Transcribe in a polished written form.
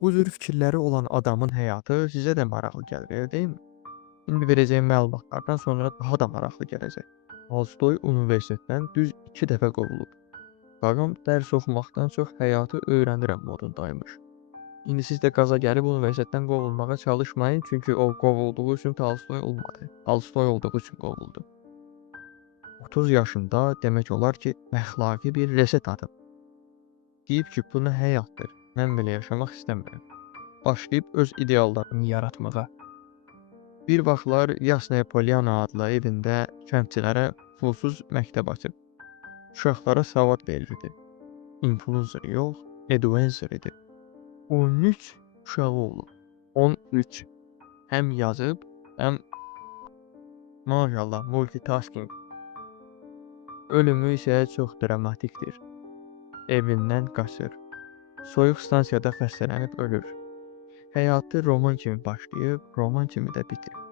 Bu cür fikirləri olan adamın həyatı sizə də maraqlı gəlir, elə deyilmi? İndi verəcəyim məlumatlardan sonra daha da maraqlı gələcək. Tolstoy universitetdən düz 2 dəfə qovulub. Qaqam dərs oxumaqdan çox həyatı öyrənirəm modundaymış. İndi siz də qaza gəlib universitetdən qovulmağa çalışmayın, çünki o qovulduğu üçün Tolstoy olmadı. Tolstoy olduğu üçün qovuldu. 30 yaşında demək olar ki, əxlaqi bir reset atıb. Deyib ki, bu nə həyatdır, mən belə yaşamaq istəmirəm. Başlayıb öz ideallarını yaratmağa. Bir vaxtlar Yasnaya Polyana adlı evində kəndçilərə pulsuz məktəb açıb. Uşaqlara savad verirdi. Influencer yox, influencer idi. 13 uşağı olub. 13. Həm yazıb, həm maşallah multitasking. Ölümü isə çox dramatikdir. Evindən qaçır. Soyuq stansiyada xəstələnib ölür. Həyatı roman kimi başlayıb, roman kimi də bitir.